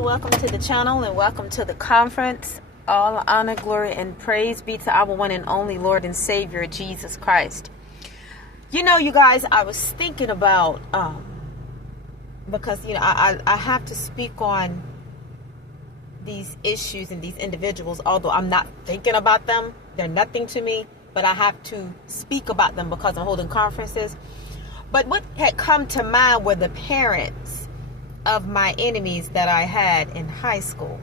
Hello, welcome to the channel and welcome to the conference. All honor, glory, and praise be to our one and only Lord and Savior, Jesus Christ. You know, you guys, I was thinking about, because, you know, I have to speak on these issues and these individuals, although I'm not thinking about them. They're nothing to me, but I have to speak about them because I'm holding conferences. But what had come to mind were the parents of my enemies that I had in high school.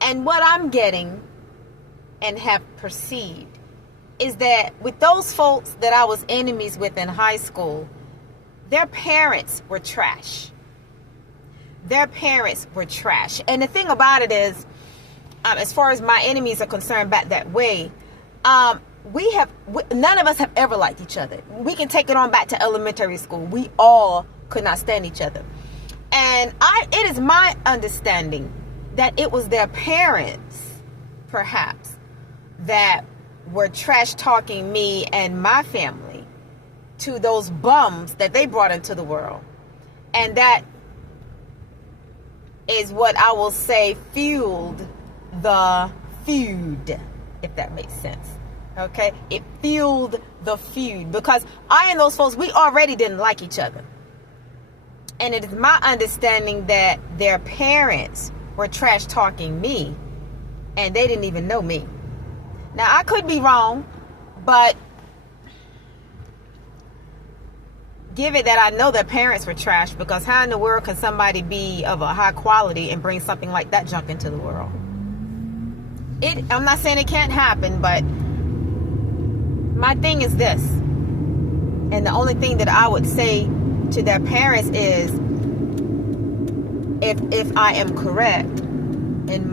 And what I'm getting and have perceived is that with those folks that I was enemies with in high school, their parents were trash. Their parents were trash. And the thing about it is, as far as my enemies are concerned back that way, none of us have ever liked each other. We can take it on back to elementary school. We all could not stand each other. And it is my understanding that it was their parents, perhaps, that were trash talking me and my family to those bums that they brought into the world. And that is what I will say fueled the feud, if that makes sense. Okay, it fueled the feud because I and those folks, we already didn't like each other. And it is my understanding that their parents were trash talking me and they didn't even know me. Now, I could be wrong, but give it that I know their parents were trash, because how in the world can somebody be of a high quality and bring something like that junk into the world? I'm not saying it can't happen, but my thing is this, and the only thing that I would say to their parents is, if I am correct in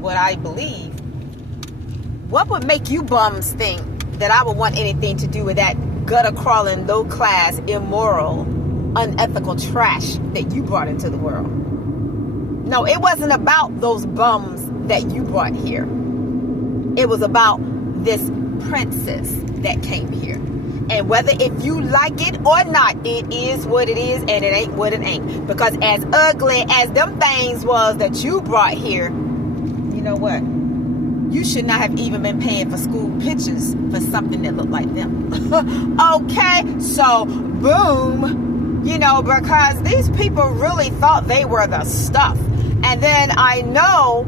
what I believe, what would make you bums think that I would want anything to do with that gutter crawling, low class, immoral, unethical trash that you brought into the world? No, it wasn't about those bums that you brought here. It was about this princess that came here. And whether if you like it or not, it is what it is and it ain't what it ain't. Because as ugly as them things was that you brought here, you know what? You should not have even been paying for school pictures for something that looked like them. Okay, so boom, you know, because these people really thought they were the stuff. And then I know,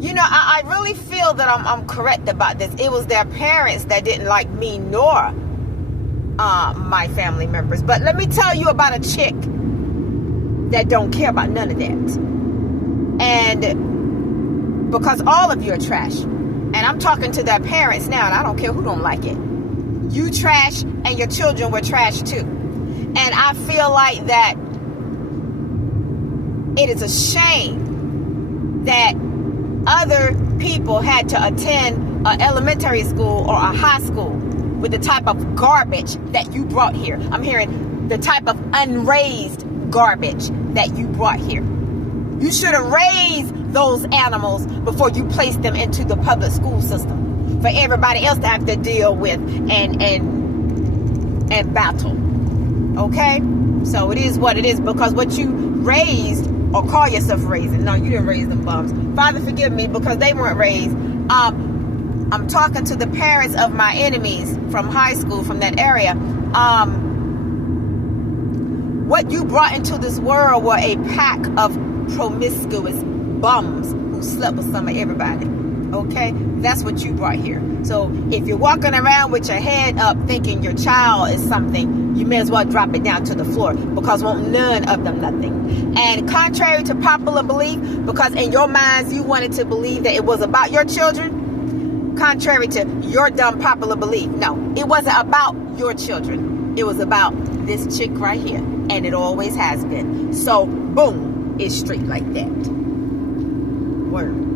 you know, I really feel that I'm correct about this. It was their parents that didn't like me nor my family members. But let me tell you about a chick that don't care about none of that. And because all of you are trash. And I'm talking to their parents now, and I don't care who don't like it. You trash, and your children were trash too. And I feel like that it is a shame that other people had to attend an elementary school or a high school with the type of garbage that you brought here. I'm hearing the type of unraised garbage that you brought here. You should have raised those animals before you placed them into the public school system for everybody else to have to deal with and battle. Okay? So it is what it is, because what you raised or call yourself raising, no, you didn't raise them bums. Father, forgive me, because they weren't raised. I'm talking to the parents of my enemies from high school, from that area. What you brought into this world were a pack of promiscuous bums who slept with some of everybody. Okay? That's what you brought here. So if you're walking around with your head up thinking your child is something, you may as well drop it down to the floor, because won't none of them nothing. And contrary to popular belief, because in your minds you wanted to believe that it was about your children, contrary to your dumb popular belief, no, it wasn't about your children. It was about this chick right here, and it always has been. So boom, it's straight like that. Word.